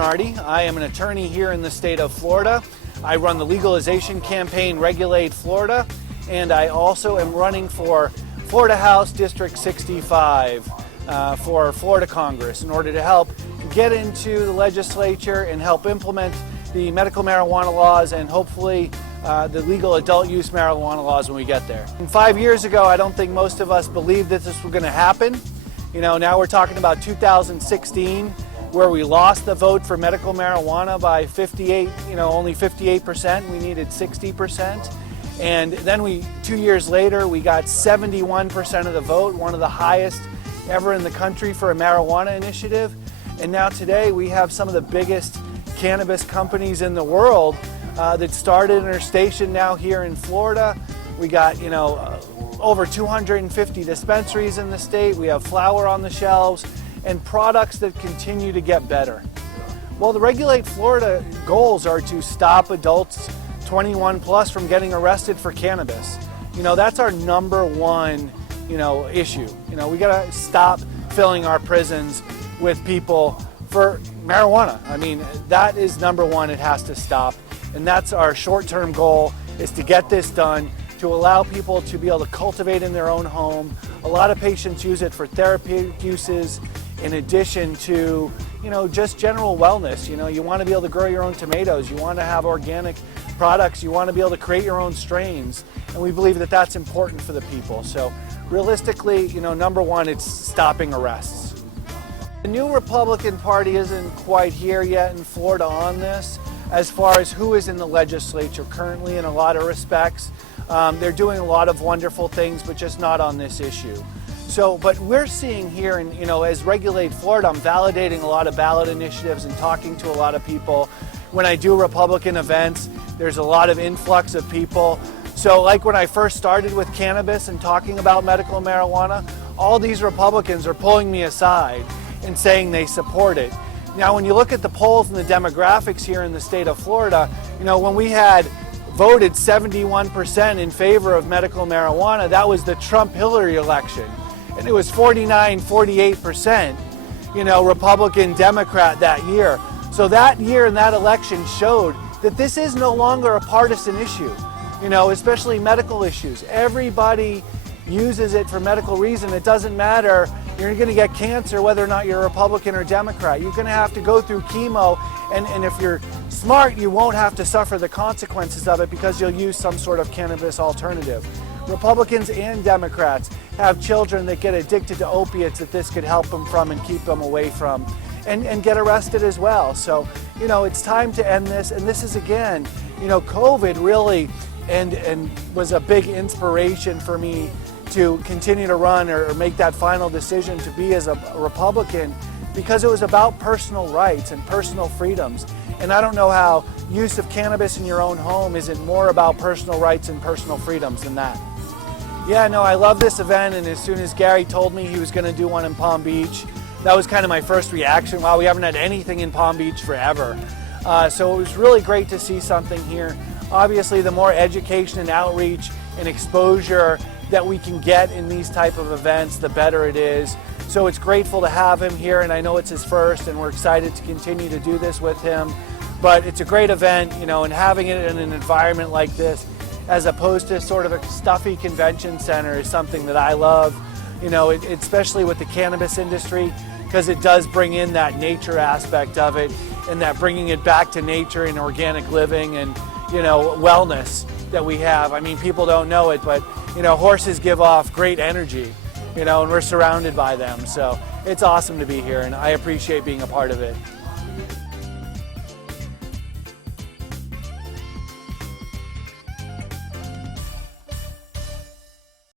Minardi. I am an attorney here in the state of Florida. I run the legalization campaign Regulate Florida, and I also am running for Florida House District 65 for Florida Congress in order to help get into the legislature and help implement the medical marijuana laws and hopefully the legal adult use marijuana laws when we get there. And 5 years ago, I don't think most of us believed that this was going to happen. You know, now we're talking about 2016, where we lost the vote for medical marijuana by 58, only 58%. We needed 60%. And then 2 years later, we got 71% of the vote, one of the highest ever in the country for a marijuana initiative. And now today, we have some of the biggest cannabis companies in the world that started and are stationed now here in Florida. We got, over 250 dispensaries in the state. We have flower on the shelves and products that continue to get better. Well, the Regulate Florida goals are to stop adults 21 plus from getting arrested for cannabis. That's our number one, issue. We gotta stop filling our prisons with people for marijuana. I mean, that is number one. It has to stop. And that's our short-term goal, is to get this done, to allow people to be able to cultivate in their own home. A lot of patients use it for therapeutic uses in addition to, just general wellness. You want to be able to grow your own tomatoes. You want to have organic products. You want to be able to create your own strains. And we believe that that's important for the people. So realistically, number one, it's stopping arrests. The new Republican Party isn't quite here yet in Florida on this, as far as who is in the legislature currently in a lot of respects. They're doing a lot of wonderful things, but just not on this issue. But we're seeing here, and as Regulate Florida, I'm validating a lot of ballot initiatives and talking to a lot of people. When I do Republican events, there's a lot of influx of people. So like when I first started with cannabis and talking about medical marijuana, all these Republicans are pulling me aside and saying they support it. Now, when you look at the polls and the demographics here in the state of Florida, when we had voted 71% in favor of medical marijuana, that was the Trump-Hillary election. And it was 48%, Republican, Democrat that year. So that year and that election showed that this is no longer a partisan issue, especially medical issues. Everybody uses it for medical reason. It doesn't matter. You're going to get cancer whether or not you're a Republican or Democrat. You're going to have to go through chemo, and if you're smart, you won't have to suffer the consequences of it because you'll use some sort of cannabis alternative. Republicans and Democrats have children that get addicted to opiates that this could help them from and keep them away from, and get arrested as well. So, it's time to end this. And this is, again, COVID really and was a big inspiration for me to continue to run or make that final decision to be as a Republican, because it was about personal rights and personal freedoms. And I don't know how use of cannabis in your own home isn't more about personal rights and personal freedoms than that. Yeah, no, I love this event, and as soon as Gary told me he was going to do one in Palm Beach, that was kind of my first reaction. Wow, we haven't had anything in Palm Beach forever. So it was really great to see something here. Obviously, the more education and outreach and exposure that we can get in these type of events, the better it is. So it's grateful to have him here, and I know it's his first, and we're excited to continue to do this with him. But it's a great event, and having it in an environment like this, as opposed to sort of a stuffy convention center, is something that I love, especially with the cannabis industry, because it does bring in that nature aspect of it, and that bringing it back to nature and organic living and, wellness that we have. I mean, people don't know it, but, horses give off great energy, and we're surrounded by them. So it's awesome to be here, and I appreciate being a part of it.